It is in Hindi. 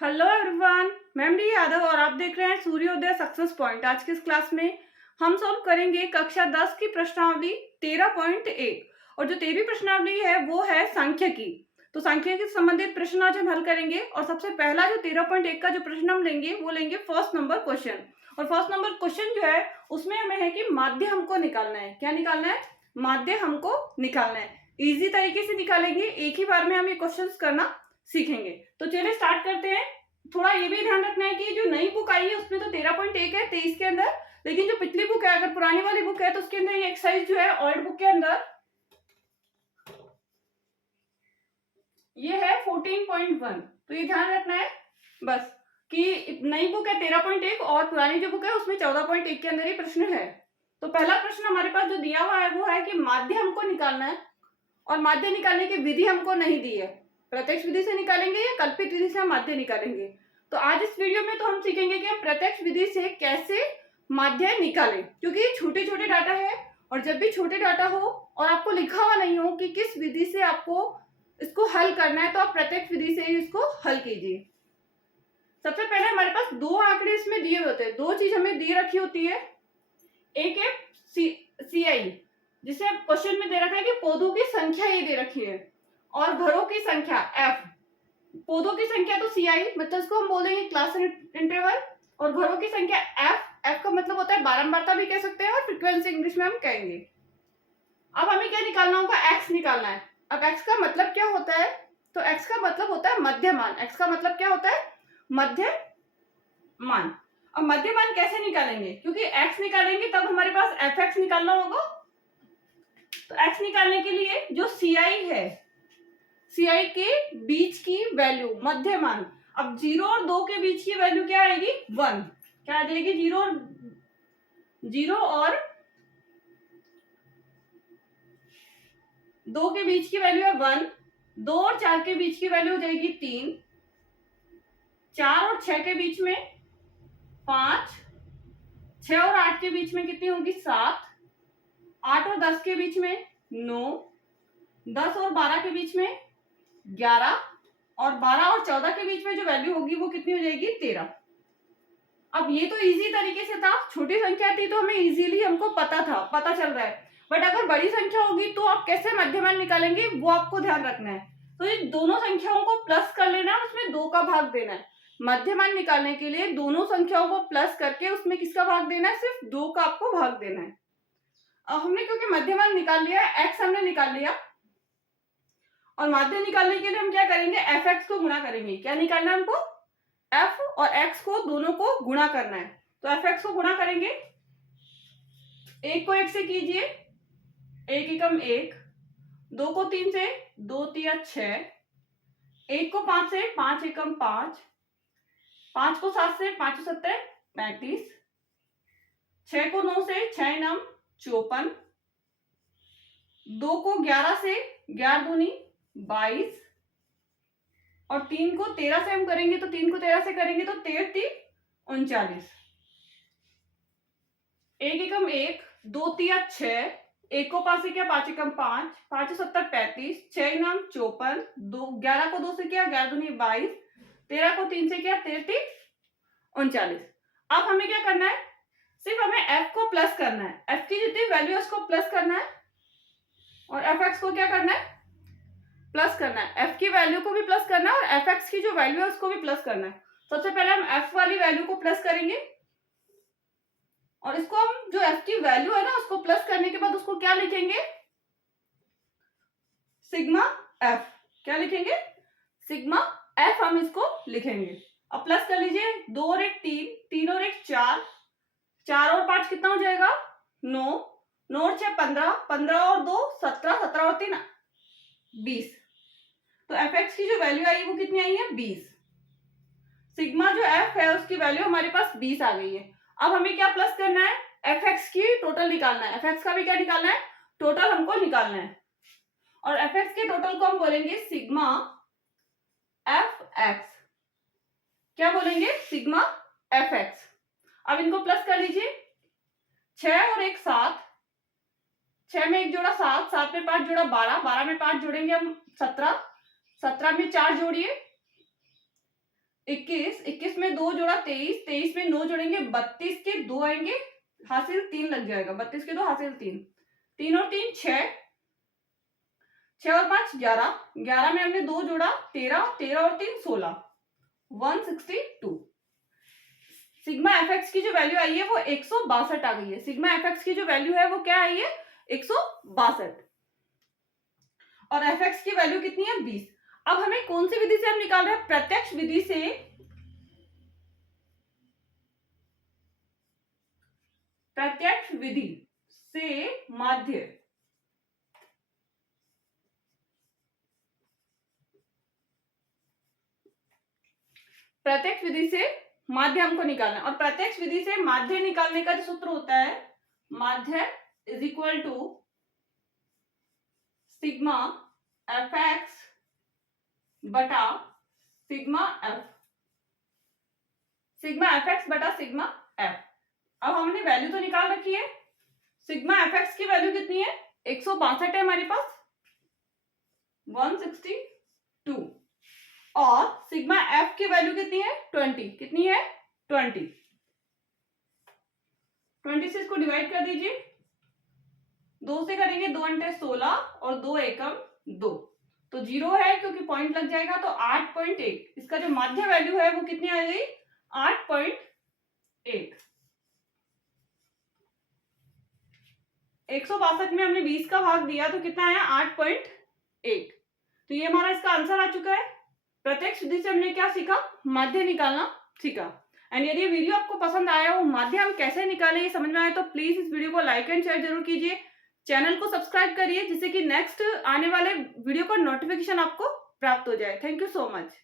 हेलो एवरीवन, मैं डी यादव और आप देख रहे हैं सूर्योदय सक्सेस पॉइंट। आज की इस क्लास में हम सॉल्व करेंगे कक्षा 10 की प्रश्नावली 13.1 और जो 13वीं प्रश्नावली है वो है सांख्यिकी। तो सांख्यिकी से संबंधित प्रश्न आज हम हल करेंगे और सबसे पहला जो 13.1 का जो प्रश्न हम लेंगे वो लेंगे फर्स्ट नंबर क्वेश्चन। और फर्स्ट नंबर क्वेश्चन जो है उसमें हमें है कि माध्य हमको निकालना है। क्या निकालना है? माध्य हमको निकालना है। इजी तरीके से निकालेंगे, एक ही बार में हम ये क्वेश्चन करना सीखेंगे। तो चलिए स्टार्ट करते हैं। थोड़ा ये भी ध्यान रखना है कि जो नई बुक आई है उसमें तो 13.1 है 23 के अंदर, लेकिन जो पिछली बुक है, अगर पुरानी वाली बुक है तो उसके अंदर ये एक्सरसाइज जो है ओल्ड बुक के अंदर ये है 14.1। तो ये ध्यान रखना है बस कि नई बुक है 13.1 और पुरानी जो बुक है उसमें 14.1 के अंदर ये प्रश्न है। तो पहला प्रश्न हमारे पास जो दिया हुआ है वो है कि माध्य हमको निकालना है और माध्य निकालने की विधि हमको नहीं दी है। प्रत्यक्ष विधि से निकालेंगे या कल्पित विधि से हम माध्य निकालेंगे। तो आज इस वीडियो में तो हम सीखेंगे कि हम प्रत्यक्ष विधि से कैसे माध्य निकालें, क्योंकि ये छोटे छोटे डाटा है और जब भी छोटे डाटा हो और आपको लिखा हुआ नहीं हो कि किस विधि से आपको इसको हल करना है तो आप प्रत्यक्ष विधि से ही इसको हल कीजिए। सबसे पहले हमारे पास दो आंकड़े इसमें दिए होते हैं, दो चीज हमें दी रखी होती है। एक है CI जिसे क्वेश्चन में दे रखा है कि पौधों की संख्या ये दे रखी है और घरों की संख्या F। पौधों की संख्या तो CI मतलब इसको हम बोलेंगे क्लास इंटरवल, और घरों की संख्या F का मतलब होता है बारंबारता भी कह सकते हैं और फ्रीक्वेंसी इंग्लिश में हम कहेंगे। अब हमें क्या निकालना होगा? X निकालना है। अब X का मतलब क्या होता है? तो X का मतलब होता है मध्यमान। X का मतलब क्या होता है? मध्यमान। अब मध्यमान कैसे निकालेंगे? क्योंकि X निकालेंगे तब हमारे पास FX निकालना होगा। तो X निकालने के लिए जो CI है, CI के बीच की वैल्यू मध्यमान, अब 0 और 2 के बीच की वैल्यू क्या आएगी? 1। क्या आ जाएगी? 0 और 2 के बीच की वैल्यू है 1। 2 और 4 के बीच की वैल्यू हो जाएगी 3। 4 और 6 के बीच में 5। 6 और 8 के बीच में कितनी होगी? 7। 8 और 10 के बीच में 9। 10 और 12 के बीच में 11 और 12 और 14 के बीच में जो वैल्यू होगी वो कितनी हो जाएगी? 13। अब ये तो इजी तरीके से था, छोटी संख्या थी तो हमें इजीली हमको पता चल रहा है। बट अगर बड़ी संख्या होगी तो आप कैसे मध्यमान निकालेंगे वो आपको ध्यान रखना है। तो ये दोनों संख्याओं को प्लस कर लेना है, उसमें 2 का भाग देना है। मध्यमान निकालने के लिए दोनों संख्याओं को प्लस करके उसमें किसका भाग देना है? सिर्फ 2 का आपको भाग देना है। अब हमने क्योंकि मध्यमान निकाल लिया, एक्स हमने निकाल लिया, और माध्य निकालने के लिए हम क्या करेंगे? एफ एक्स को गुणा करेंगे। क्या निकालना है हमको? एफ और एक्स को दोनों को गुणा करना है। तो एफ एक्स को गुणा करेंगे, एक को एक से कीजिए, एक एकम एक, 2 को 3 से, 2 तिया 6, 1 को 5 से, 5 एकम 5, 5 को 7 से, 5 7 35, 6 को 9 से, 6 9 54, 2 को 11 से, 11 दूनी 22, और 3 को 13 से हम करेंगे तो 3 को 13 से करेंगे तो 13 3 39। एक एकम एक, 2 तिया 6, 1 को 5 से किया, 5 एकम 5, 5 7 35, 6 नाम 54, 11 को 2 से किया, 11 दूनी 22, 13 को 3 से किया, 13 3 39। अब हमें क्या करना है? सिर्फ हमें f को प्लस करना है, f की जितनी वैल्यू है उसको प्लस करना है और fx को क्या करना है? प्लस करना है। f की वैल्यू को भी प्लस करना है और fx की जो वैल्यू है उसको भी प्लस करना है। सबसे पहले हम f वाली वैल्यू को प्लस करेंगे और इसको हम जो f की वैल्यू है ना उसको प्लस करने के बाद उसको क्या लिखेंगे? Sigma f। क्या लिखेंगे? सिग्मा f हम इसको लिखेंगे। अब प्लस कर लीजिए, 2 और 1 3, 3 और 1 4, 4 और 5 कितना हो जाएगा? 9, 9 और 6 15, 15 और 2 17, 17 और 3 20। तो fx की जो वैल्यू आई वो कितनी आई है? 20। सिग्मा जो f है उसकी वैल्यू हमारे पास 20 आ गई है। अब हमें क्या प्लस करना है? fx की टोटल निकालना है। fx का भी क्या निकालना है? टोटल हमको निकालना है और fx के टोटल को हम बोलेंगे सिग्मा fx। क्या बोलेंगे? Sigma fx। अब इनको प्लस कर लीजिए, 6 और 1 7, 6 में 1 जोड़ा 7, 7 में 5 जोड़ा 12, 12 में 5 जोड़ेंगे हम 17, 17 में 4 जोड़िए 21, 21 में 2 जोड़ा 23, 23 में 9 जोड़ेंगे 32 के 2 आएंगे, हासिल 3 लग जाएगा, 32 के 2 हासिल 3, 3 और 3 6, 6 और 5 11, 11 में हमने 2 जोड़ा 13, 13 और 3 16, 162। सिग्मा एफ एक्स की जो वैल्यू आई है वो 162 आ गई है। सिग्मा एफ एक्स की जो वैल्यू है वो क्या आई है? 162। और एफ एक्स की वैल्यू कितनी है? 20। अब हमें कौन सी विधि से हम निकाल रहे हैं? प्रत्यक्ष विधि से। प्रत्यक्ष विधि से माध्य, प्रत्यक्ष विधि से माध्य हमको निकालना है। और प्रत्यक्ष विधि से माध्य निकालने का जो सूत्र होता है, माध्य is equal to sigma f x बटा sigma f, sigma f x बटा सिग्मा एफ। अब हमने वैल्यू तो निकाल रखी है। सिग्मा एफ एक्स की वैल्यू कितनी है? 162 है हमारे पास, 162। और सिग्मा एफ की वैल्यू कितनी है? 20। कितनी है? 20। 20 से इसको डिवाइड कर दीजिए, 2 से करेंगे, 2 अंटे 16 और 2 एकम 2, तो 0 है क्योंकि पॉइंट लग जाएगा, तो 8.1। इसका जो माध्य वैल्यू है वो कितनी आ गई? 8.1। 162 में हमने 20 का भाग दिया तो कितना आया? 8.1। तो ये हमारा इसका आंसर आ चुका है। प्रत्यक्ष विधि से हमने क्या सीखा? माध्य निकालना सीखा। एंड यदि ये वीडियो आपको पसंद आया हो, माध्य हम कैसे निकालें ये समझ में आए, तो प्लीज इस वीडियो को लाइक एंड शेयर जरूर कीजिए। चैनल को सब्सक्राइब करिए जिससे कि नेक्स्ट आने वाले वीडियो का नोटिफिकेशन आपको प्राप्त हो जाए। Thank you so much.